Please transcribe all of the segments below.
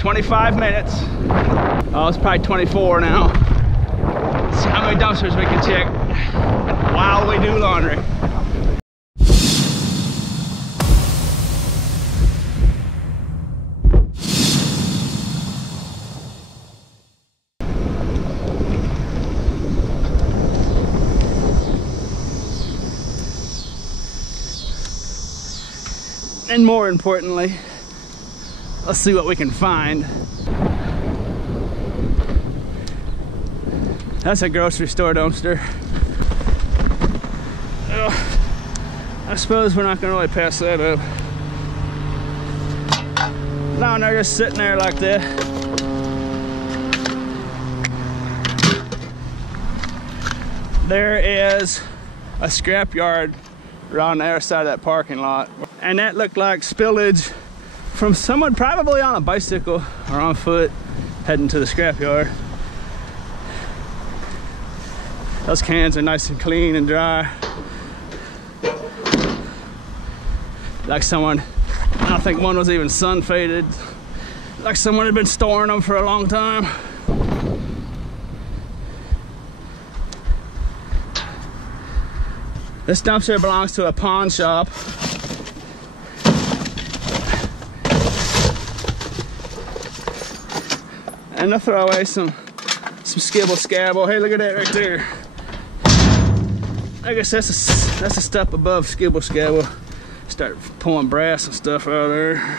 25 minutes. Oh, it's probably 24 now. Let's see how many dumpsters we can check while we do laundry. And more importantly, let's see what we can find. That's a grocery store dumpster. I suppose we're not gonna really pass that up. No, and they're just sitting there like that. There is a scrapyard around the other side of that parking lot. And that looked like spillage from someone probably on a bicycle or on foot heading to the scrapyard. Those cans are nice and clean and dry. Like someone, I don't think one was even sun faded. Like someone had been storing them for a long time. This dumpster belongs to a pawn shop. And they'll throw away some skibble scabble. Hey, look at that right there. I guess that's a step above skibble scabble. Start pulling brass and stuff out of there.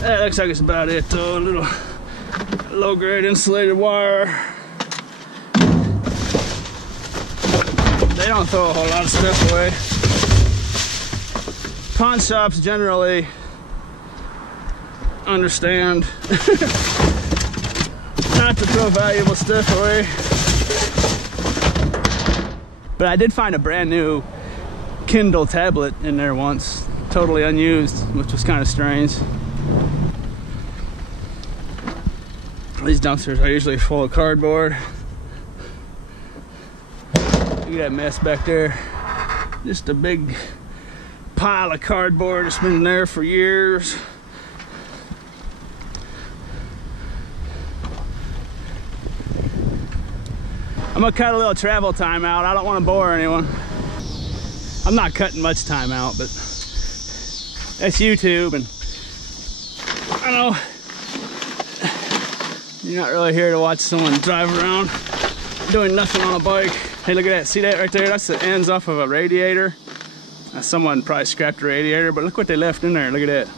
That looks like it's about it though. A little low-grade insulated wire. They don't throw a whole lot of stuff away. Pawn shops generally understand not to throw valuable stuff away. But I did find a brand new Kindle tablet in there once, totally unused, which was kind of strange. These dumpsters are usually full of cardboard. Look at that mess back there. Just a big pile of cardboard that's been there for years. I'm gonna cut a little travel time out. I don't want to bore anyone. I'm not cutting much time out, but that's YouTube, and I know you're not really here to watch someone drive around doing nothing on a bike. Hey, look at that. See that right there? That's the ends off of a radiator. Someone probably scrapped the radiator, but look what they left in there. Look at that.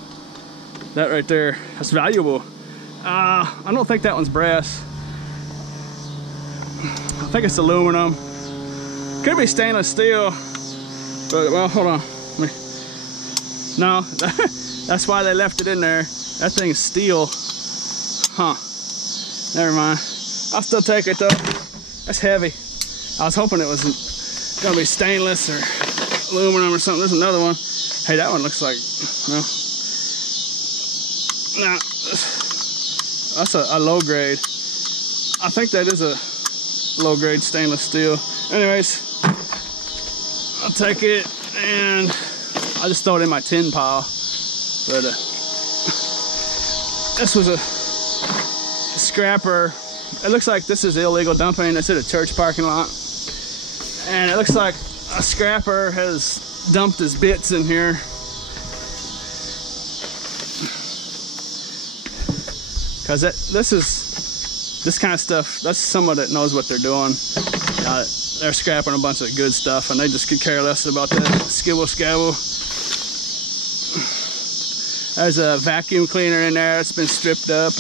That right there. That's valuable. I don't think that one's brass. I think it's aluminum. Could be stainless steel. But, well, hold on. No, that's why they left it in there. That thing's steel. Huh. Never mind. I'll still take it though. That's heavy. I was hoping it was gonna be stainless or aluminum or something. There's another one. Hey, that one looks like, well, nah, that's a low grade. I think that is a low grade stainless steel. Anyways, I'll take it and I'll just throw it in my tin pile. But this was a scrapper. It looks like this is illegal dumping. It's at a church parking lot. And it looks like a scrapper has dumped his bits in here. Because this kind of stuff, that's someone that knows what they're doing. They're scrapping a bunch of good stuff and they just could care less about that skibble scabble. There's a vacuum cleaner in there that's been stripped up.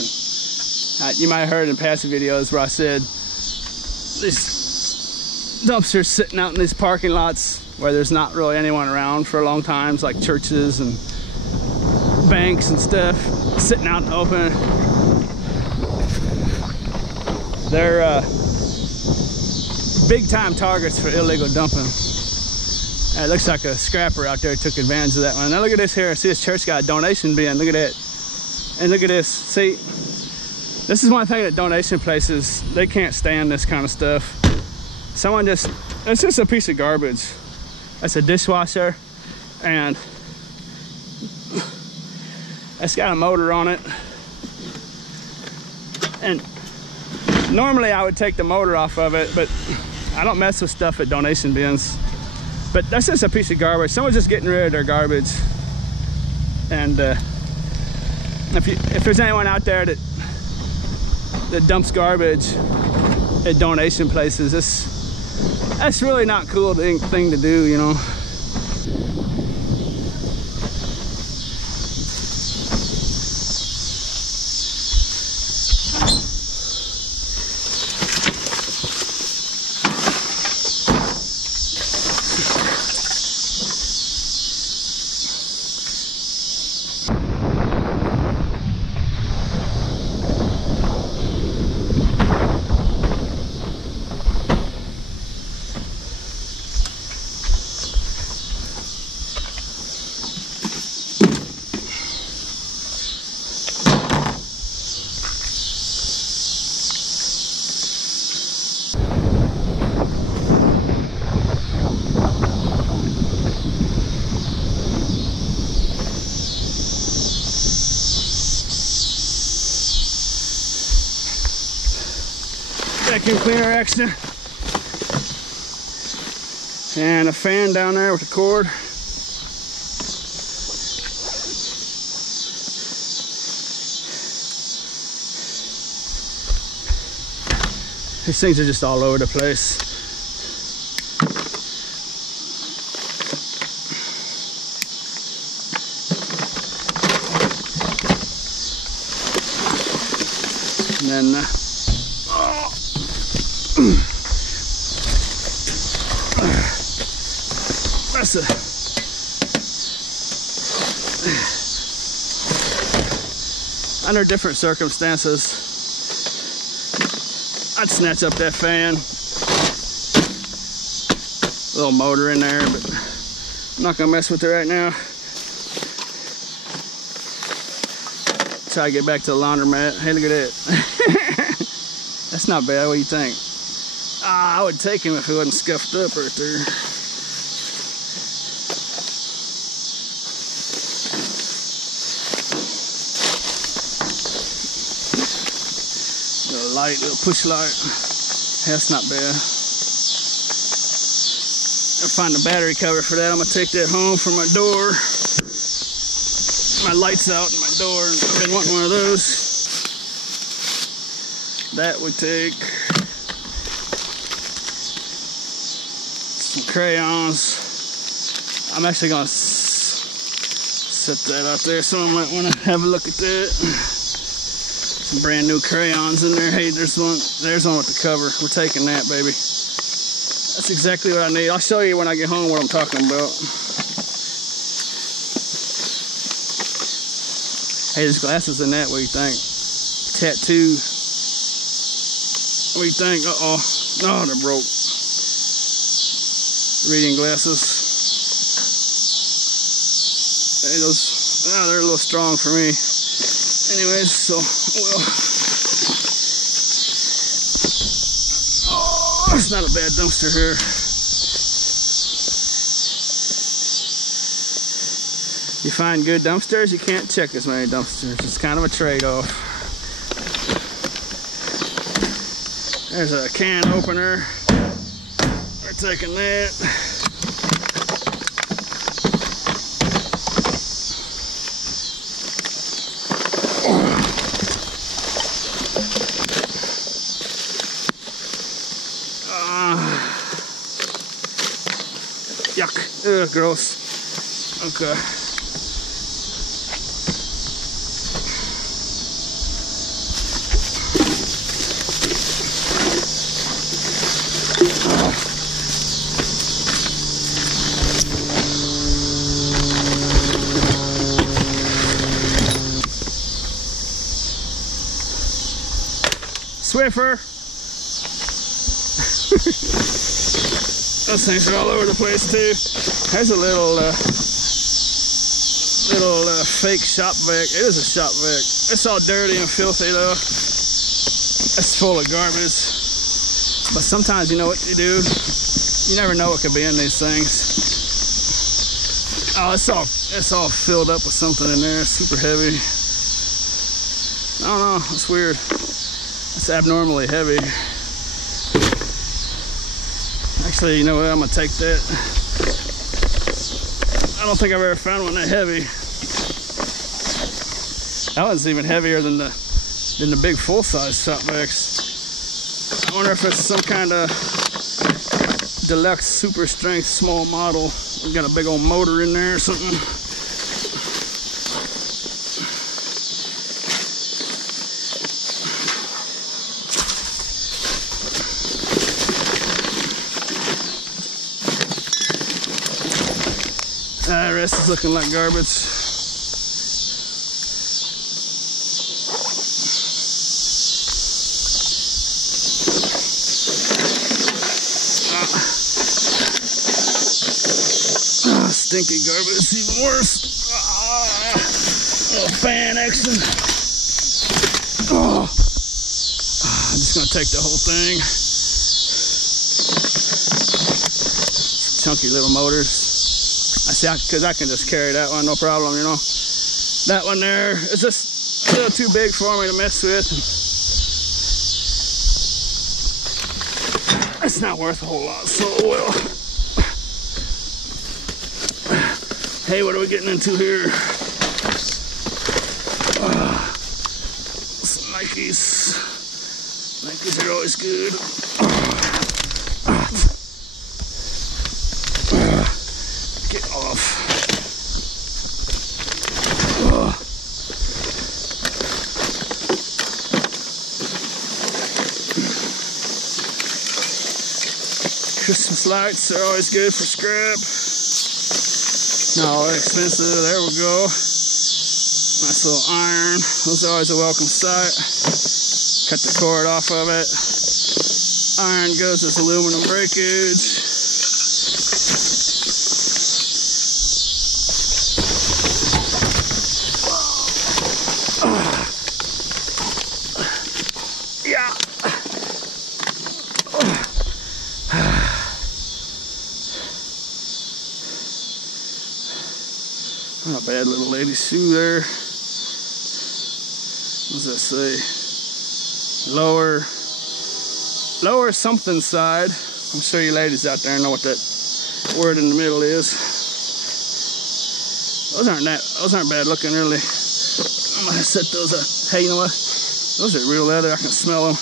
And you might have heard in past videos where I said these dumpsters sitting out in these parking lots where there's not really anyone around for a long time, like churches and banks and stuff, sitting out in the open. They're big time targets for illegal dumping. And it looks like a scrapper out there took advantage of that one. Now look at this here. See, this church got a donation bin. Look at that. And look at this. See, this is one thing that donation places, they can't stand this kind of stuff. It's just a piece of garbage. That's a dishwasher, and it's got a motor on it. And normally I would take the motor off of it, but I don't mess with stuff at donation bins. But that's just a piece of garbage. Someone's just getting rid of their garbage. And if there's anyone out there that dumps garbage at donation places, that's really not a cool thing to do, you know. Vacuum cleaner extra, and a fan down there with a cord. These things are just all over the place. And then that's under different circumstances, I'd snatch up that fan. Little motor in there, but I'm not gonna mess with it right now. Try to get back to the laundromat. Hey, look at that. That's not bad. What do you think? I would take him if he wasn't scuffed up right there. Little light, little push light. Hey, that's not bad. I'll find a battery cover for that. I'm gonna take that home for my door. My light's out in my door, and I've been wanting one of those. That would take some crayons. I'm actually gonna set that out there. Someone might want to have a look at that. Some brand new crayons in there. Hey, there's one with the cover. We're taking that, baby. That's exactly what I need. I'll show you when I get home what I'm talking about. Hey, there's glasses in that. What do you think? Tattoo. What do you think? Uh-oh. No, they're broke. Reading glasses. Hey, those, they're a little strong for me. Anyways, so, well. Oh, it's not a bad dumpster here. You find good dumpsters, you can't check as many dumpsters. It's kind of a trade-off. There's a can opener. We're taking that. Yuck. Ugh, gross. Okay. Swiffer. Those things are all over the place too. There's a little fake shop vac. It is a shop vac. It's all dirty and filthy though. It's full of garbage. But sometimes you know what you do. You never know what could be in these things. Oh, it's all filled up with something in there. It's super heavy. I don't know. It's weird. It's abnormally heavy. Actually, you know what? I'm gonna take that. I don't think I've ever found one that heavy. That one's even heavier than the big full-size Shopbacks. I wonder if it's some kind of deluxe super strength small model. We got a big old motor in there or something. The rest is looking like garbage. Stinky garbage, it's even worse. Little fan action. I'm just gonna take the whole thing. Chunky little motors. I see, because I can just carry that one, no problem, you know. That one there is just a little too big for me to mess with. It's not worth a whole lot, so well. Hey, what are we getting into here? Some Nikes. Nikes are always good. Get off. Christmas lights are always good for scrap. No, they're expensive. There we go. Nice little iron. Those are always a welcome sight. Cut the cord off of it. Iron goes as aluminum breakage. Yeah. Not a bad little lady's shoe there. What does that say? Lower something side. I'm sure you ladies out there know what that word in the middle is. Those aren't bad looking really. I'm gonna set those up. Hey, you know what? Those are real leather. I can smell them.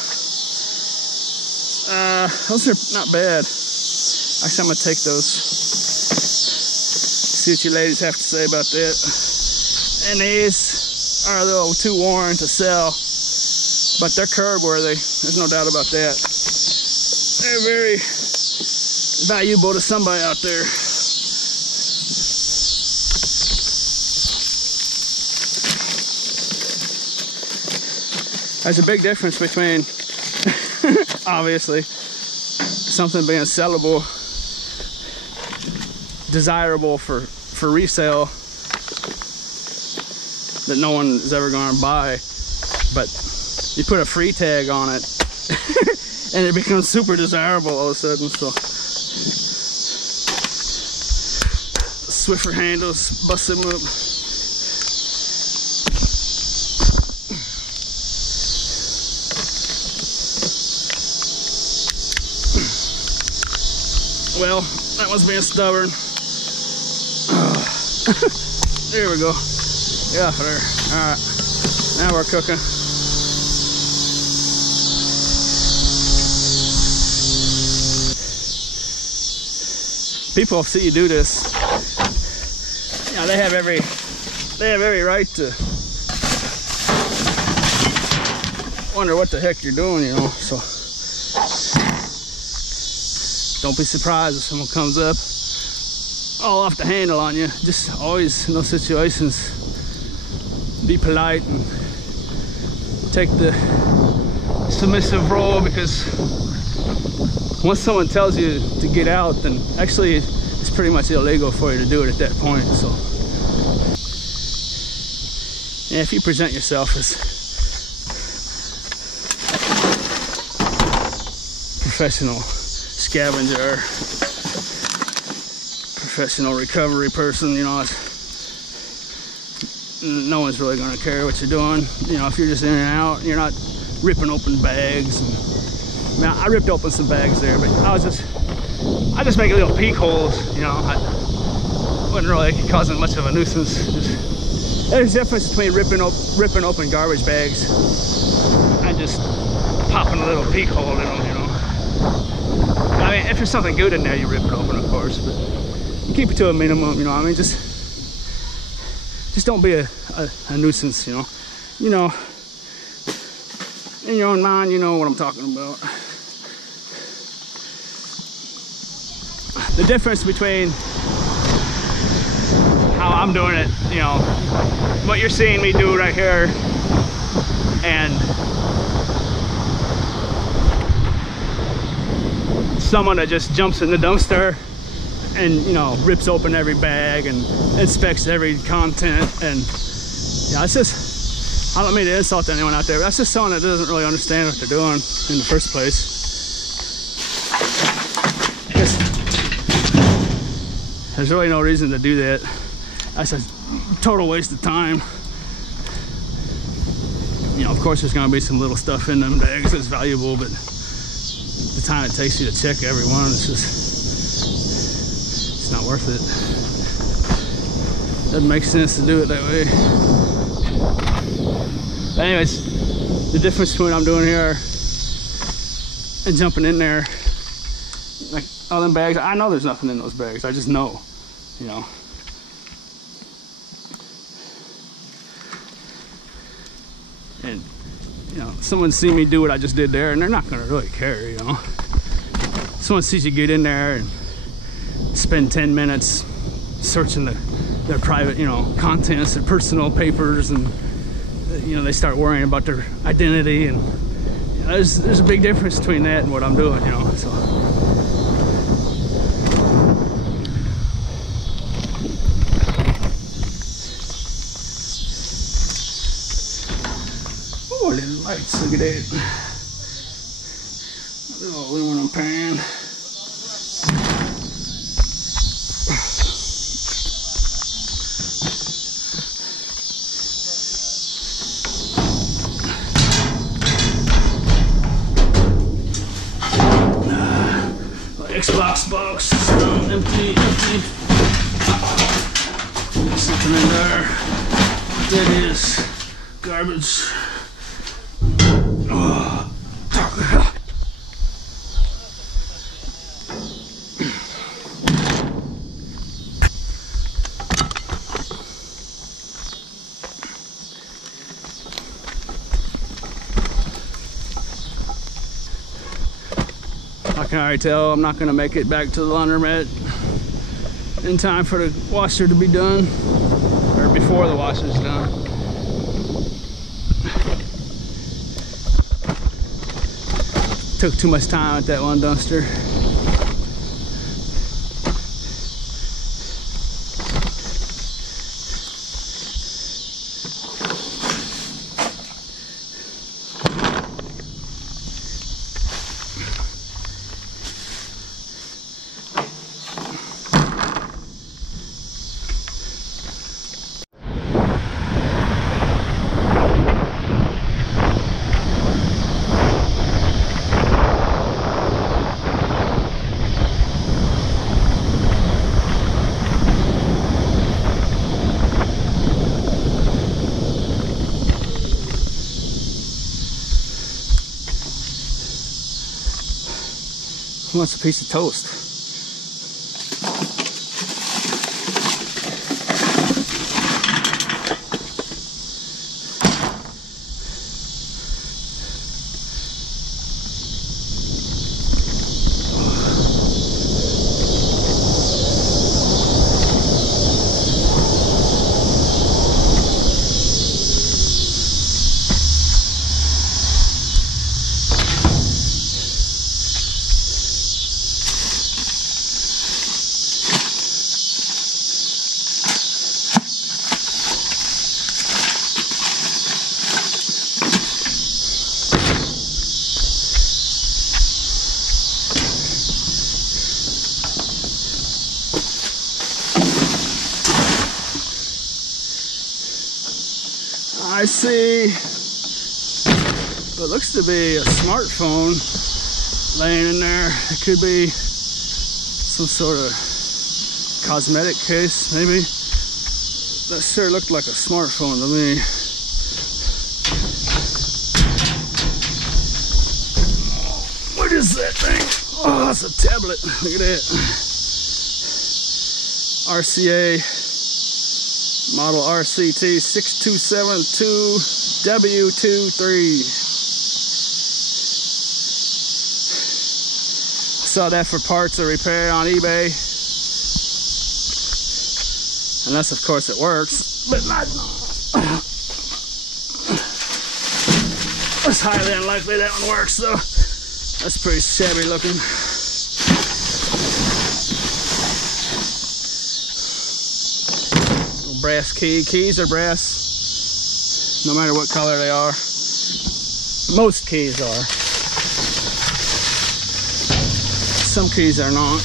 Those are not bad. Actually, I'm gonna take those. See what you ladies have to say about that. And these are a little too worn to sell, but they're curb worthy. There's no doubt about that. They're very valuable to somebody out there. There's a big difference between, obviously, something being sellable, desirable for resale, that no one is ever going to buy, but you put a free tag on it and it becomes super desirable all of a sudden. So Swiffer handles, bust them up. Well, that one's being stubborn. There we go. Yeah, there. Alright. Now we're cooking. People see you do this. You know, they have every right to wonder what the heck you're doing, you know, so don't be surprised if someone comes up all off the handle on you. Just always in those situations, be polite and take the submissive role, because once someone tells you to get out, then actually it's pretty much illegal for you to do it at that point. So yeah, if you present yourself as professional scavenger, professional recovery person, you know, no one's really gonna care what you're doing. You know, if you're just in and out, you're not ripping open bags. And, I mean, I ripped open some bags there, but I just make little peek holes, you know. I wasn't really causing much of a nuisance. There's a difference between ripping open garbage bags and just popping a little peek hole in them, you know. I mean, if there's something good in there, you rip it open, of course, but you keep it to a minimum, you know. I mean, just don't be a nuisance, you know. You know, in your own mind, you know what I'm talking about. The difference between how I'm doing it, you know, what you're seeing me do right here, and someone that just jumps in the dumpster and, you know, rips open every bag and inspects every content. And yeah, it's just, I don't mean to insult anyone out there, but that's just someone that doesn't really understand what they're doing in the first place. There's really no reason to do that. That's a total waste of time. You know, of course there's gonna be some little stuff in them bags that's valuable, but the time it takes you to check every one, it's not worth it. Doesn't make sense to do it that way. But anyways, the difference between what I'm doing here and jumping in there, like all them bags, I know there's nothing in those bags. I just know, you know. And, you know, someone see me do what I just did there, and they're not gonna really care, you know. Someone sees you get in there and spend 10 minutes searching their private, you know, contents, their personal papers, and, you know, they start worrying about their identity, and you know, there's a big difference between that and what I'm doing, you know. So oh, little lights, look at that. A little aluminum pan. Xbox box, empty. Something in there. That is garbage. Oh. I can already tell I'm not going to make it back to the laundromat in time for the washer to be done, or before the washer's done. Took too much time at that one dumpster. Who wants a piece of toast? I see what looks to be a smartphone laying in there. It could be some sort of cosmetic case, maybe. That sure looked like a smartphone to me. What is that thing? Oh, it's a tablet. Look at that. RCA model RCT 6272W23. Saw that for parts or repair on eBay. Unless, of course, it works. But not. It's highly unlikely that one works, though. That's pretty shabby looking. Little brass key. Keys are brass, no matter what color they are. Most keys are. Some keys are not.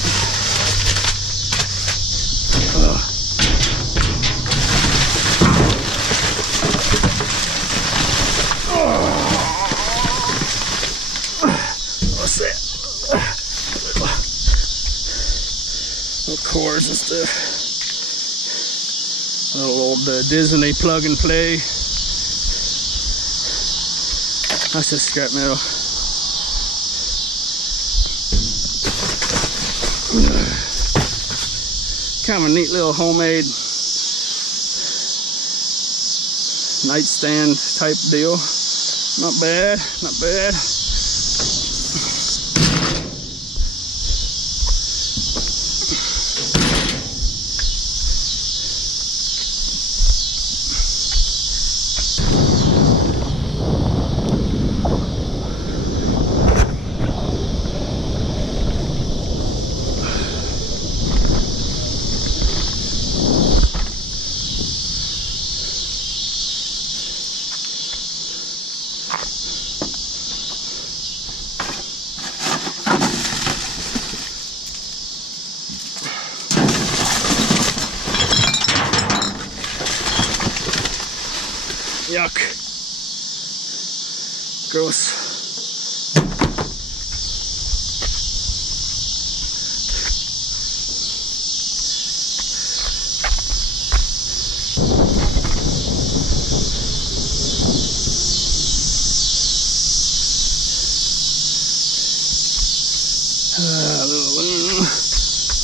What's that? Little cords and stuff. Little old Disney plug and play. That's just scrap metal. Kind of a neat little homemade nightstand type deal. Not bad, not bad. Yuck. Gross.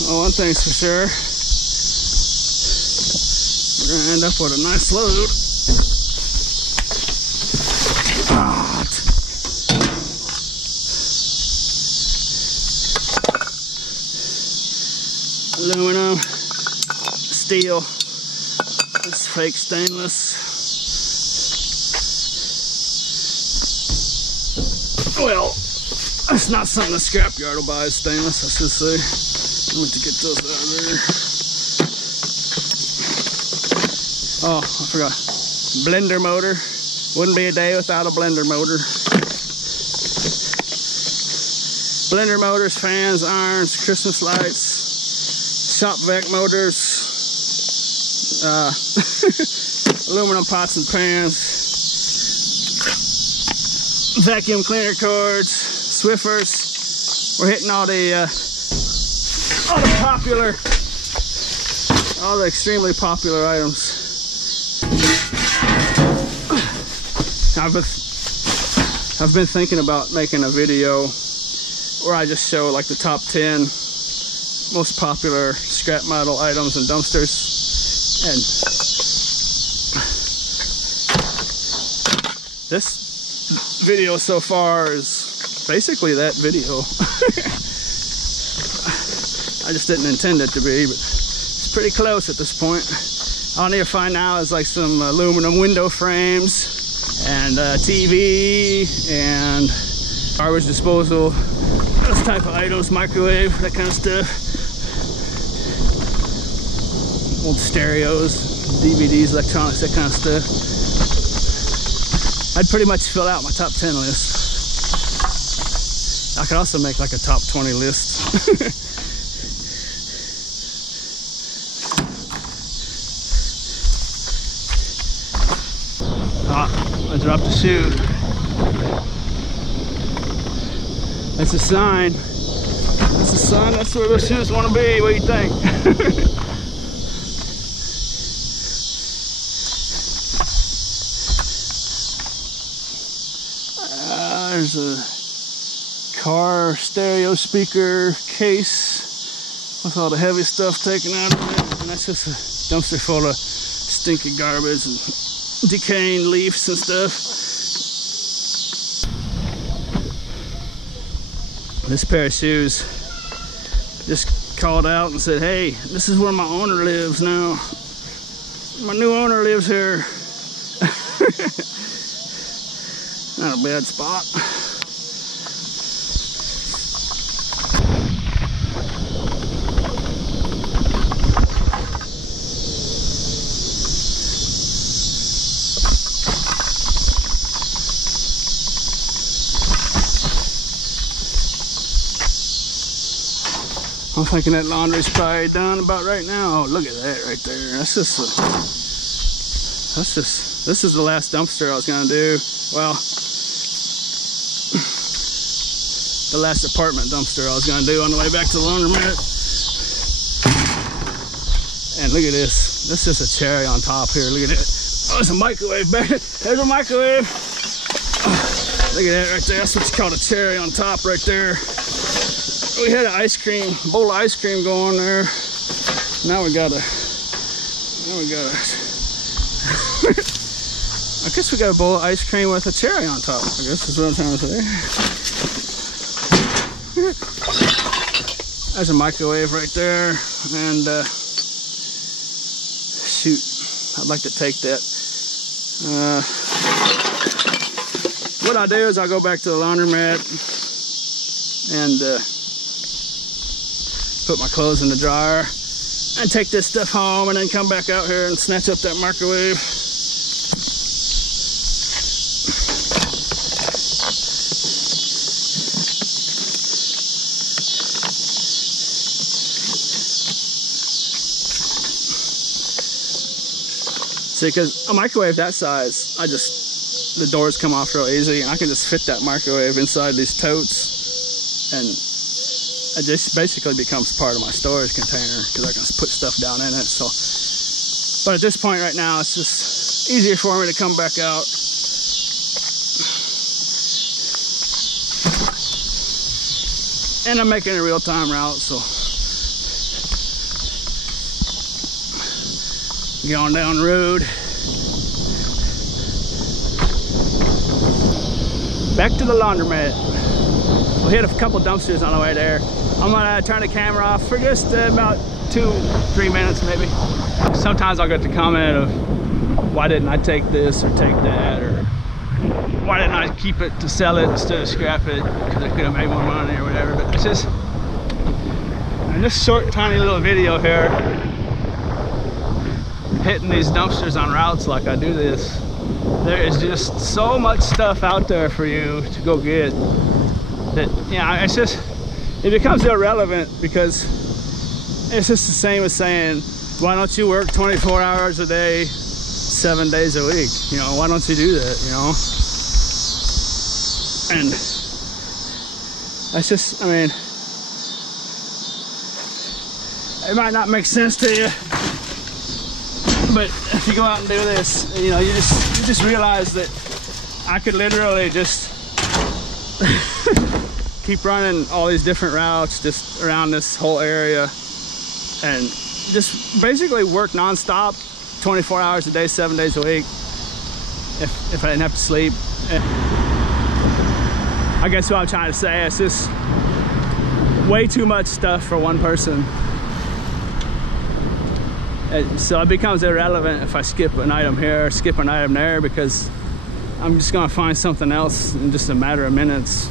Well, one thing's for sure. We're gonna end up with a nice load. Aluminum, steel, it's fake stainless. Well, that's not something the scrapyard will buy, stainless, I should say. I meant to get those out of there. Oh, I forgot. Blender motor. Wouldn't be a day without a blender motor. Blender motors, fans, irons, Christmas lights. Shop vac motors, aluminum pots and pans, vacuum cleaner cords, Swiffers. We're hitting all the extremely popular items. I've been thinking about making a video where I just show like the top 10 most popular scrap metal items and dumpsters, and this video so far is basically that video. I just didn't intend it to be, but it's pretty close at this point. All I need to find now is like some aluminum window frames and TV and garbage disposal, those type of items, microwave, that kind of stuff. Old stereos, DVDs, electronics, that kind of stuff. I'd pretty much fill out my top 10 list. I could also make like a top 20 list. Oh, I dropped the shoe. That's a sign. That's a sign. That's where those shoes want to be. What do you think? There's a car stereo speaker case with all the heavy stuff taken out of it, and that's just a dumpster full of stinky garbage and decaying leaves and stuff. This pair of shoes just called out and said, hey, this is where my owner lives now. My new owner lives here. Not a bad spot. I'm thinking that laundry's probably done about right now. Oh, look at that right there. This is the last dumpster I was gonna do. Well, the last apartment dumpster I was gonna do on the way back to the laundromat. And look at this. This is a cherry on top here. Look at it. Oh, there's a microwave back. There's a microwave. Oh, look at that right there. That's what you call a cherry on top right there. We had an ice cream, bowl of ice cream going there. Now we got a I guess we got a bowl of ice cream with a cherry on top, I guess is what I'm trying to say. There's a microwave right there, and shoot, I'd like to take that. What I do is I go back to the laundromat and put my clothes in the dryer and take this stuff home, and then come back out here and snatch up that microwave. See, because a microwave that size, the doors come off real easy, and I can just fit that microwave inside these totes, and it just basically becomes part of my storage container because I can just put stuff down in it. So, but at this point right now, it's just easier for me to come back out. And I'm making a real-time route, so going down the road. Back to the laundromat. We hit a couple dumpsters on the way there. I'm gonna turn the camera off for just about 2-3 minutes maybe. Sometimes I'll get the comment of, why didn't I take this or take that, or why didn't I keep it to sell it instead of scrap it because I could have made more money or whatever. But it's just, in this short tiny little video here, hitting these dumpsters on routes like I do this, there is just so much stuff out there for you to go get that, yeah, it's just, it becomes irrelevant because it's just the same as saying, why don't you work 24 hours a day, 7 days a week? You know, why don't you do that, you know? And that's just, I mean, it might not make sense to you, but if you go out and do this, you know, you just realize that I could literally just keep running all these different routes just around this whole area and just basically work non-stop 24 hours a day, 7 days a week if I didn't have to sleep. And I guess what I'm trying to say is just way too much stuff for one person. And so it becomes irrelevant if I skip an item here or skip an item there, because I'm just gonna find something else in just a matter of minutes.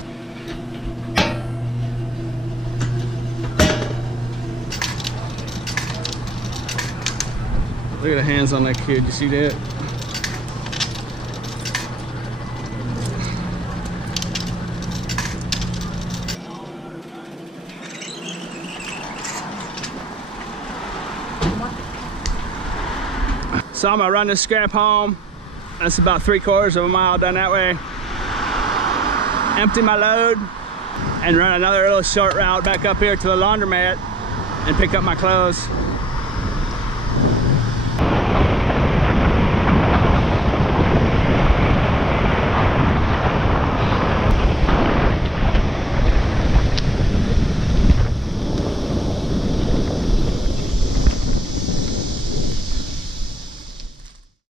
Look at the hands on that kid, you see that? So I'm gonna run this scrap home, That's about 3/4 of a mile down that way. Empty my load and run another little short route back up here to the laundromat and pick up my clothes.